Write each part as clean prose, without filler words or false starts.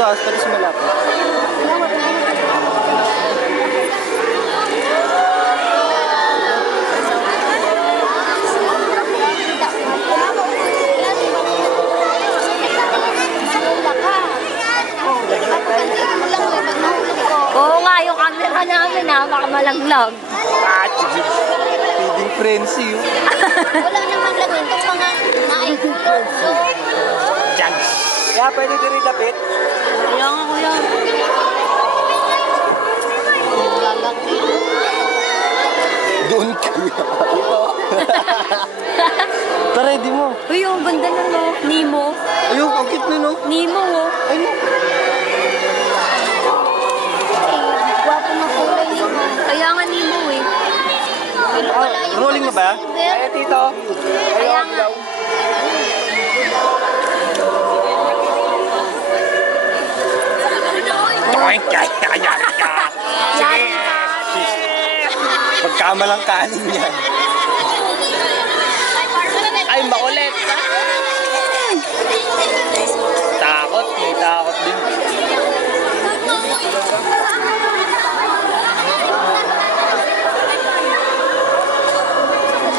taas, pati sa malapit. Oo nga, yung camera namin ha, baka malaglag. Feeding frenzy. Wala naman lang itong mga naikulo. Jags. Kaya pwede din rin dapit. Kaya nga kuya. Doon kuya. Tara, di mo. Uy, ang ganda na no. Nemo. Ayun, ang cute na no. Nemo oh. Ayun. Gwapo na kulay nito. Kaya nga Nemo eh. Pero wala yung Rolling na ba? silver. Ay, tito. Kaya nga. Toink! Kaya ka! Sige! Pagkamalang kanin yan. Ay, makulit! Takot, may takot din.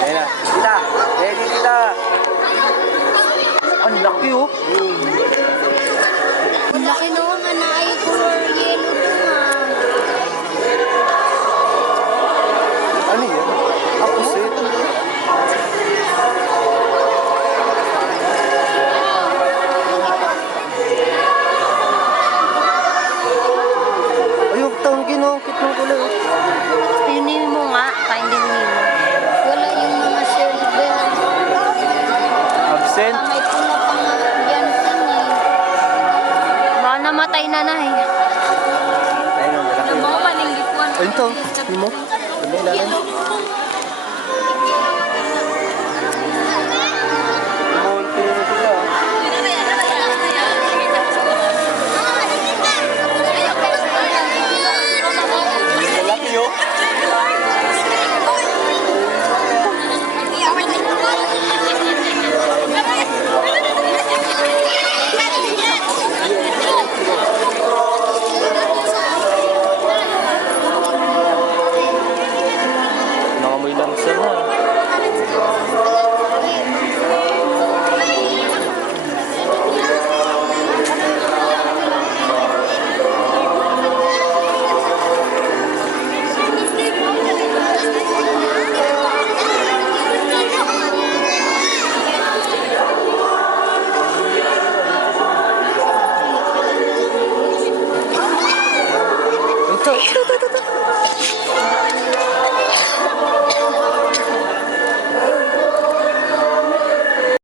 Ayun na. Tita! Ready, tita! Ang laki oh! Ang laki no, nga na ay color yellow to nga. Ano yan? Opposite. Ayun, tangin oh. Cute ng kulay oh. Yung Nemo nga, finding Nemo. Wala yung mga silver. Absent. May pula pa nga yan eh. Baka namatay na na eh. Ayun, ang malaki. Mga malinggit one. Ayun to. Hindi mo? Ano ilalim?